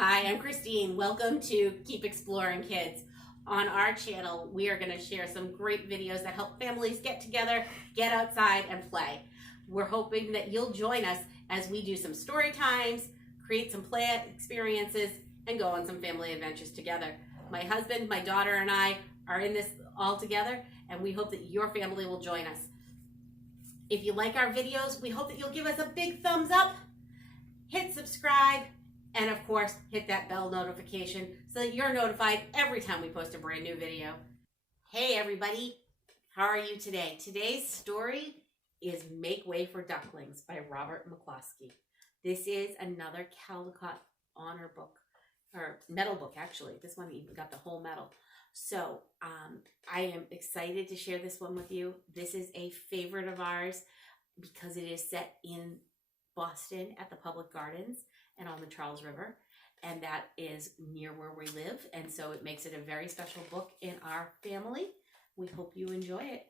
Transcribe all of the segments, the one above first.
Hi, I'm Christine. Welcome to Keep Exploring Kids. On our channel, we are going to share some great videos that help families get together, get outside, and play. We're hoping that you'll join us as we do some story times, create some play experiences, and go on some family adventures together. My husband, my daughter, and I are in this all together, and we hope that your family will join us. If you like our videos, we hope that you'll give us a big thumbs up, hit subscribe, and of course, hit that bell notification so that you're notified every time we post a brand new video. Hey everybody, how are you today? Today's story is Make Way for Ducklings by Robert McCloskey. This is another Caldecott honor book, or medal book actually. This one even got the whole medal. So I am excited to share this one with you. This is a favorite of ours because it is set in Boston at the public gardens and on the Charles River, and that is near where we live, and so it makes it a very special book in our family. We hope you enjoy it.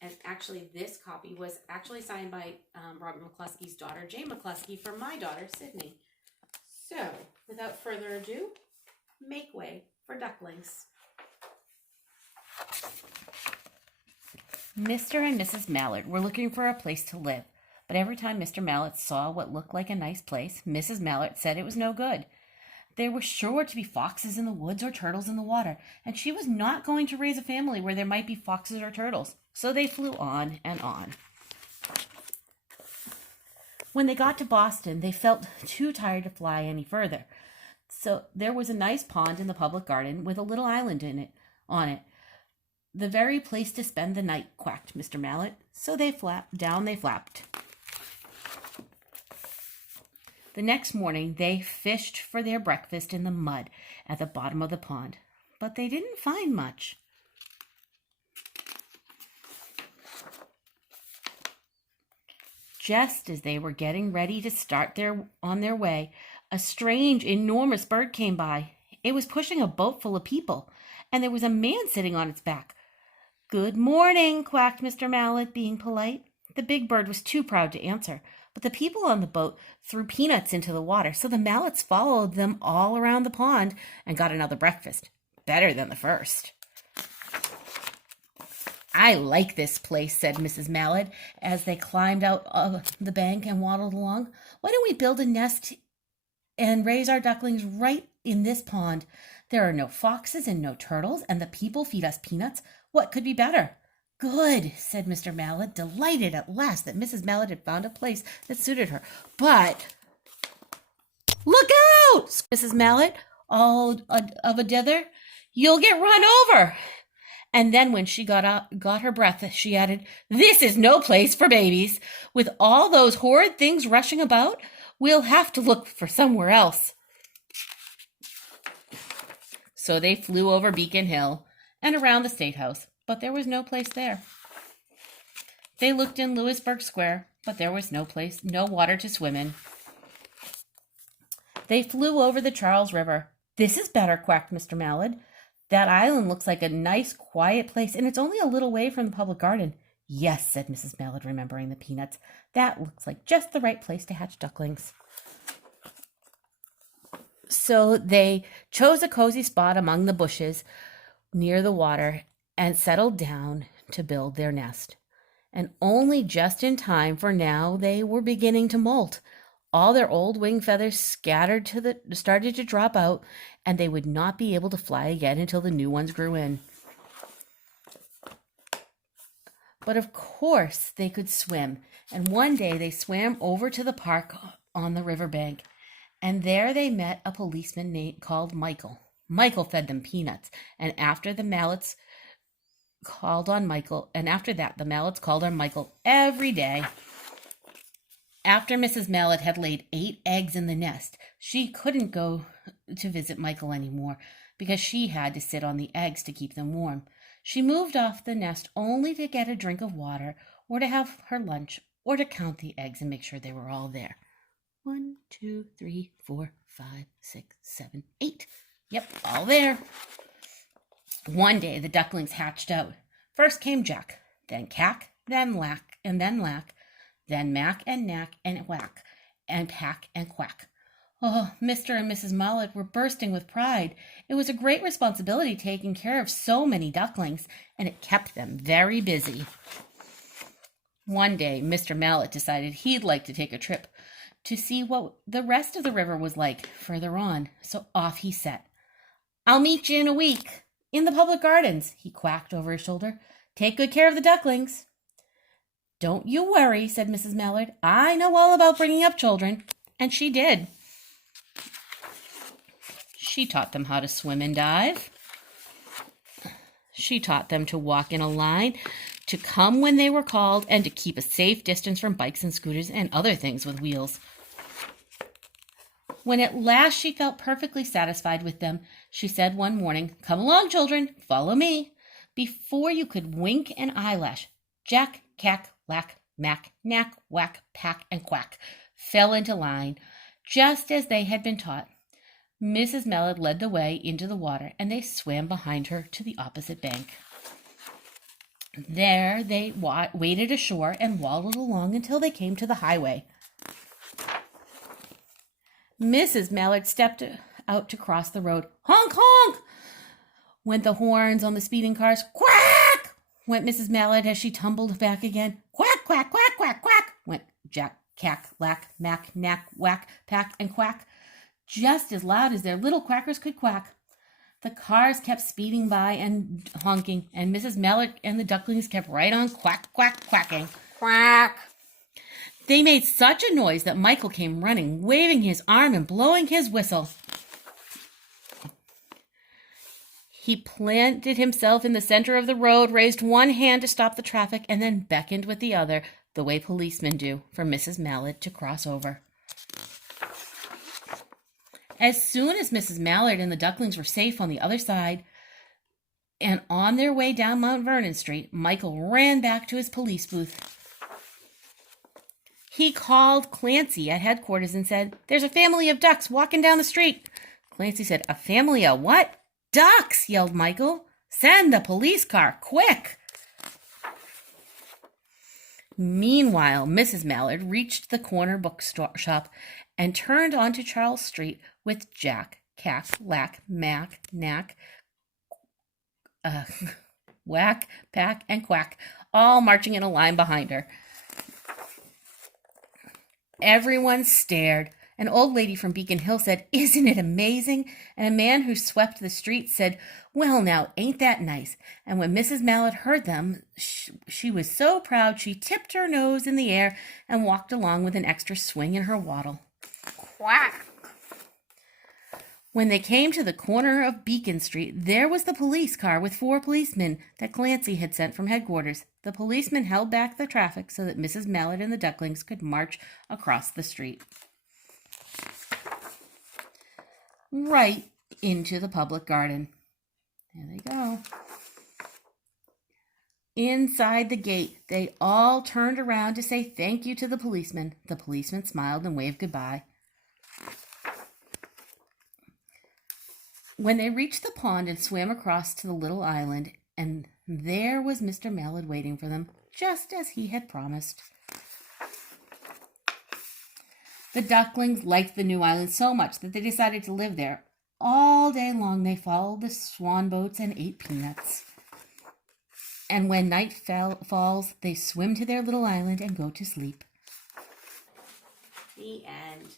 And actually this copy was actually signed by Robert McCloskey's daughter, Jane McCloskey, for my daughter, Sydney. So without further ado, Make Way for Ducklings. Mr. and Mrs. Mallard were looking for a place to live. But every time Mr. Mallard saw what looked like a nice place, Mrs. Mallard said it was no good. There were sure to be foxes in the woods or turtles in the water, and she was not going to raise a family where there might be foxes or turtles. So they flew on and on. When they got to Boston, they felt too tired to fly any further. So there was a nice pond in the public garden with a little island on it. The very place to spend the night, quacked Mr. Mallard. So down they flapped. The next morning, they fished for their breakfast in the mud at the bottom of the pond, but they didn't find much. Just as they were getting ready to start on their way, a strange, enormous bird came by. It was pushing a boat full of people, and there was a man sitting on its back. "Good morning," quacked Mr. Mallard, being polite. The big bird was too proud to answer, but the people on the boat threw peanuts into the water, so the Mallards followed them all around the pond and got another breakfast, better than the first. "I like this place," said Mrs. Mallard, as they climbed out of the bank and waddled along. "Why don't we build a nest and raise our ducklings right in this pond? There are no foxes and no turtles, and the people feed us peanuts. What could be better?" "Good," said Mr. Mallard, delighted at last that Mrs. Mallard had found a place that suited her. "But look out!" Mrs. Mallard, all of a dither. "You'll get run over." And then when she got her breath, she added, "This is no place for babies. With all those horrid things rushing about, we'll have to look for somewhere else." So they flew over Beacon Hill and around the State House, but there was no place there. They looked in Louisburg Square, but there was no water to swim in. They flew over the Charles River. "This is better," quacked Mr. Mallard. "That island looks like a nice, quiet place, and it's only a little way from the public garden." "Yes," said Mrs. Mallard, remembering the peanuts. "That looks like just the right place to hatch ducklings." So they chose a cozy spot among the bushes near the water and settled down to build their nest. And only just in time, for now they were beginning to molt. All their old wing feathers started to drop out, and they would not be able to fly again until the new ones grew in. But of course they could swim, and one day they swam over to the park on the riverbank, and there they met a policeman called Michael. Michael fed them peanuts, and after that, the Mallards called on Michael every day. After Mrs. Mallard had laid 8 eggs in the nest, she couldn't go to visit Michael anymore because she had to sit on the eggs to keep them warm. She moved off the nest only to get a drink of water or to have her lunch or to count the eggs and make sure they were all there. 1, 2, 3, 4, 5, 6, 7, 8. Yep, all there. One day the ducklings hatched out. First came Jack, then Cack, then Lack, and then Lack, then Mack and Knack and Whack, and Pack and Quack. Oh, Mr. and Mrs. Mallet were bursting with pride. It was a great responsibility taking care of so many ducklings, and it kept them very busy. One day, Mr. Mallet decided he'd like to take a trip to see what the rest of the river was like further on, so off he set. "I'll meet you in a week, in the public gardens," he quacked over his shoulder. "Take good care of the ducklings." "Don't you worry," said Mrs. Mallard. "I know all about bringing up children." And she did. She taught them how to swim and dive. She taught them to walk in a line, to come when they were called, and to keep a safe distance from bikes and scooters and other things with wheels. When at last she felt perfectly satisfied with them, she said one morning, "Come along, children, follow me." Before you could wink an eyelash, Jack, Cack, Lack, Mack, Knack, Whack, Pack, and Quack fell into line, just as they had been taught. Mrs. Mallard led the way into the water, and they swam behind her to the opposite bank. There they waded ashore and waddled along until they came to the highway. Mrs. Mallard stepped out to cross the road. "Honk, honk!" went the horns on the speeding cars. "Quack!" went Mrs. Mallard as she tumbled back again. "Quack, quack, quack, quack, quack!" went Jack, Cack, Lack, Mack, Knack, Whack, Pack, and Quack, just as loud as their little quackers could quack. The cars kept speeding by and honking, and Mrs. Mallard and the ducklings kept right on quack, quack, quacking. Quack! They made such a noise that Michael came running, waving his arm and blowing his whistle. He planted himself in the center of the road, raised one hand to stop the traffic, and then beckoned with the other, the way policemen do, for Mrs. Mallard to cross over. As soon as Mrs. Mallard and the ducklings were safe on the other side and on their way down Mount Vernon Street, Michael ran back to his police booth. He called Clancy at headquarters and said, "There's a family of ducks walking down the street." Clancy said, "A family of what?" "Ducks," yelled Michael. "Send the police car, quick." Meanwhile, Mrs. Mallard reached the corner bookshop and turned onto Charles Street with Jack, Cack, Lack, Mack, Knack, Whack, Pack, and Quack, all marching in a line behind her. Everyone stared. An old lady from Beacon Hill said, "Isn't it amazing?" And a man who swept the street said, "Well, now, ain't that nice?" And when Mrs. Mallard heard them, she was so proud she tipped her nose in the air and walked along with an extra swing in her waddle. Quack! When they came to the corner of Beacon Street, there was the police car with 4 policemen that Clancy had sent from headquarters. The policemen held back the traffic so that Mrs. Mallard and the ducklings could march across the street. Right into the public garden. There they go. Inside the gate, they all turned around to say thank you to the policeman. The policeman smiled and waved goodbye. When they reached the pond and swam across to the little island, and there was Mr. Mallard waiting for them, just as he had promised. The ducklings liked the new island so much that they decided to live there. All day long they followed the swan boats and ate peanuts. And when night falls, they swim to their little island and go to sleep. The end.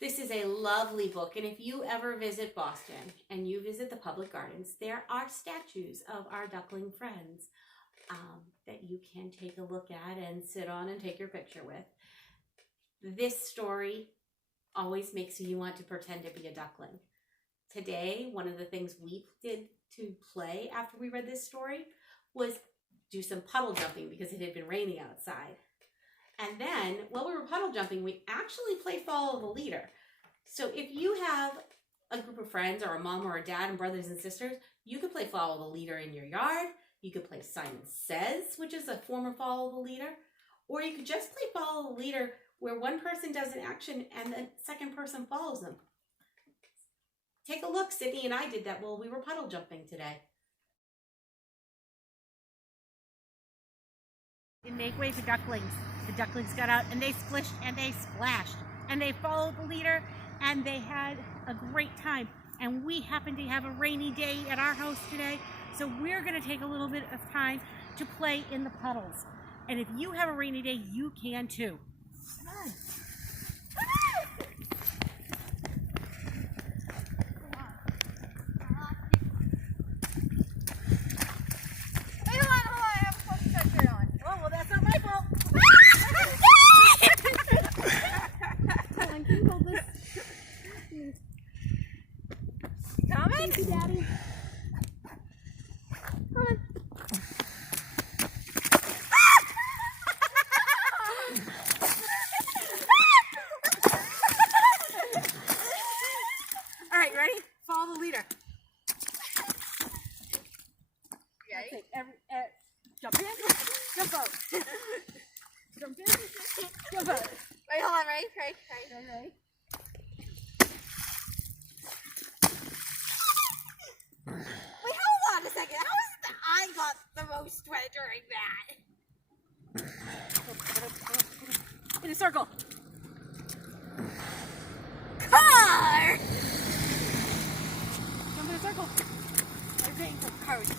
This is a lovely book, and if you ever visit Boston and you visit the public gardens, there are statues of our duckling friends that you can take a look at and sit on and take your picture with. This story always makes you want to pretend to be a duckling. Today, one of the things we did to play after we read this story was do some puddle jumping because it had been raining outside. And then, while we were puddle jumping, we actually played Follow the Leader. So if you have a group of friends or a mom or a dad and brothers and sisters, you could play Follow the Leader in your yard. You could play Simon Says, which is a form of Follow the Leader. Or you could just play Follow the Leader where one person does an action and the second person follows them. Take a look. Sydney and I did that while we were puddle jumping today. And make way for ducklings. The ducklings got out and they splished and they splashed and they followed the leader and they had a great time. And we happen to have a rainy day at our house today, so we're going to take a little bit of time to play in the puddles. And if you have a rainy day, you can too. Come on. Thank you, Daddy. Come on. All right, ready? Follow the leader. Okay. Jump in, jump out. Jump in, jump out. Wait, hold on, ready? Ready? Wait, hold on a second. How is it that I got the most sweat during that? In a circle. Car! Jump in a circle. I'm getting some courage.